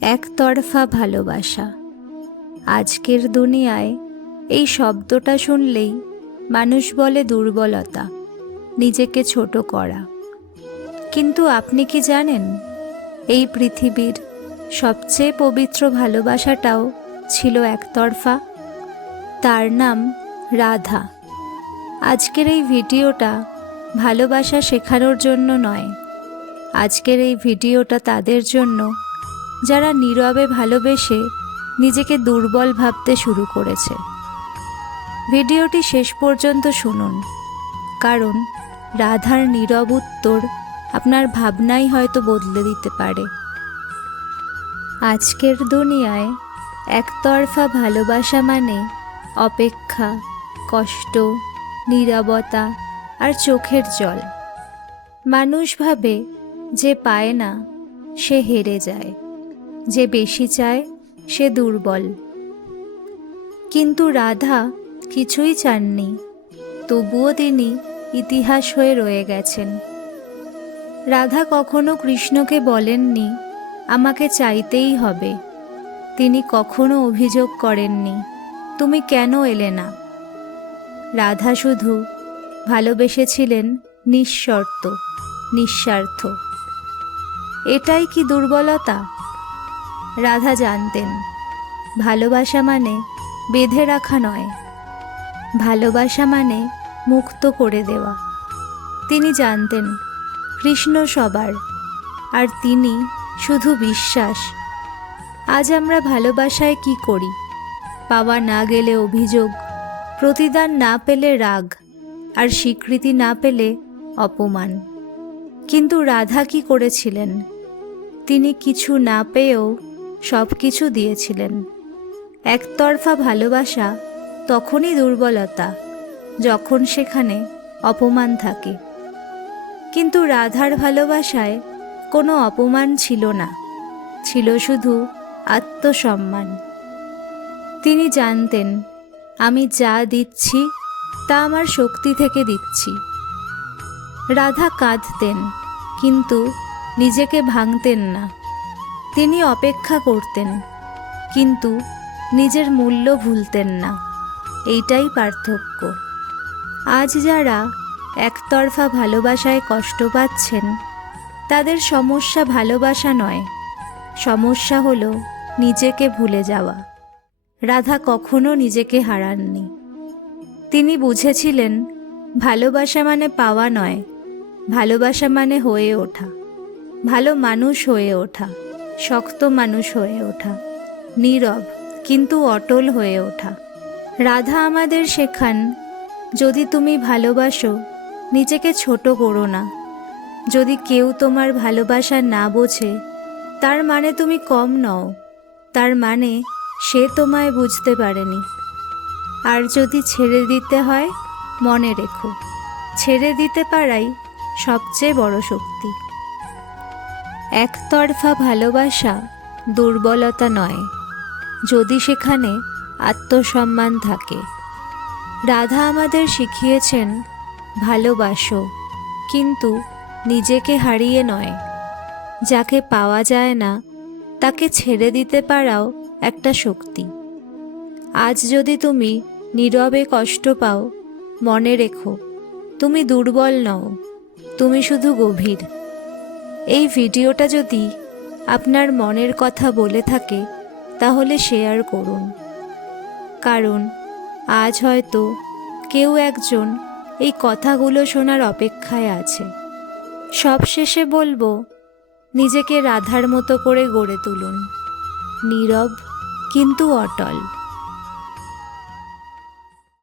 একতরফা ভালোবাসা। আজকের দুনিয়ায় এই শব্দটা শুনলেই মানুষ বলে দুর্বলতা, নিজেকে ছোট করা। কিন্তু আপনি কি জানেন, এই পৃথিবীর সবচেয়ে পবিত্র ভালোবাসাটাও ছিল একতরফা? তার নাম রাধা। আজকের এই ভিডিওটা ভালোবাসা শেখানোর জন্য নয়, আজকের এই ভিডিওটা তাদের জন্য যারা নীরবে ভালোবেসে নিজেকে দুর্বল ভাবতে শুরু করেছে। ভিডিওটি শেষ পর্যন্ত শুনুন, কারণ রাধার নীরব উত্তর আপনার ভাবনাই হয়তো বদলে দিতে পারে। আজকের দুনিয়ায় একতরফা ভালোবাসা মানে অপেক্ষা, কষ্ট, নীরবতা আর চোখের জল। মানুষ ভাবে যে পায় না সে হেরে যায়, যে বেশি চায় সে দুর্বল। কিন্তু রাধা কিছুই চাননি, তবুও তিনি ইতিহাস হয়ে রয়ে গেছেন। রাধা কখনো কৃষ্ণকে বলেননি আমাকে চাইতেই হবে। তিনি কখনো অভিযোগ করেননি তুমি কেন এলে না। রাধা শুধু ভালোবেসেছিলেন নিঃশর্ত, নিঃস্বার্থ। এটাই কি দুর্বলতা? রাধা জানতেন ভালোবাসা মানে বেঁধে রাখা নয়, ভালোবাসা মানে মুক্ত করে দেওয়া। তিনি জানতেন কৃষ্ণ সবার, আর তিনি শুধু বিশ্বাস। আজ আমরা ভালোবাসায় কি করি? পাওয়া না গেলে অভিযোগ, প্রতিদান না পেলে রাগ, আর স্বীকৃতি না পেলে অপমান। কিন্তু রাধা কি করেছিলেন? তিনি কিছু না পেয়েও সব কিছু দিয়েছিলেন। একতরফা ভালোবাসা তখনই দুর্বলতা যখন সেখানে অপমান থাকে। কিন্তু রাধার ভালোবাসায় কোনো অপমান ছিল না, ছিল শুধু আত্মসম্মান। তিনি জানতেন আমি যা দিচ্ছি তা আমার শক্তি থেকে দিচ্ছি। রাধা কাঁদতেন, কিন্তু নিজেকে ভাঙতেন না। তিনি অপেক্ষা করতেন, কিন্তু নিজের মূল্য ভুলতেন না। এইটাই পার্থক্য। আজ যারা একতরফা ভালোবাসায় কষ্ট পাচ্ছেন, তাদের সমস্যা ভালোবাসা নয়, সমস্যা হলো নিজেকে ভুলে যাওয়া। রাধা কখনো নিজেকে হারাননি। তিনি বুঝেছিলেন ভালোবাসা মানে পাওয়া নয়, ভালোবাসা মানে হয়ে ওঠা, ভালো মানুষ হয়ে ওঠা, শক্ত মানুষ হয়ে ওঠা, নীরব কিন্তু অটল হয়ে ওঠা। রাধা আমাদের শেখান যদি তুমি ভালোবাসো, নিজেকে ছোট করো না। যদি কেউ তোমার ভালোবাসা না বোঝে, তার মানে তুমি কম নও, তার মানে সে তোমায় বুঝতে পারেনি। আর যদি ছেড়ে দিতে হয়, মনে রেখো ছেড়ে দিতে পারাই সবচেয়ে বড় শক্তি। একতরফা ভালোবাসা দুর্বলতা নয়, যদি সেখানে আত্মসম্মান থাকে। রাধা আমাদের শিখিয়েছেন ভালোবাসো, কিন্তু নিজেকে হারিয়ে নয়। যাকে পাওয়া যায় না তাকে ছেড়ে দিতে পারাও একটা শক্তি। আজ যদি তুমি নীরবে কষ্ট পাও, মনে রেখো তুমি দুর্বল নও, তুমি শুধু গভীর। এই ভিডিওটা যদি আপনার মনের কথা বলে থাকে, তাহলে শেয়ার করুন, কারণ আজ হয়তো কেউ একজন এই কথাগুলো শোনার অপেক্ষায় আছে। সবশেষে বলবো, নিজেকে রাধার মতো করে গড়ে তুলুন, নীরব কিন্তু অটল।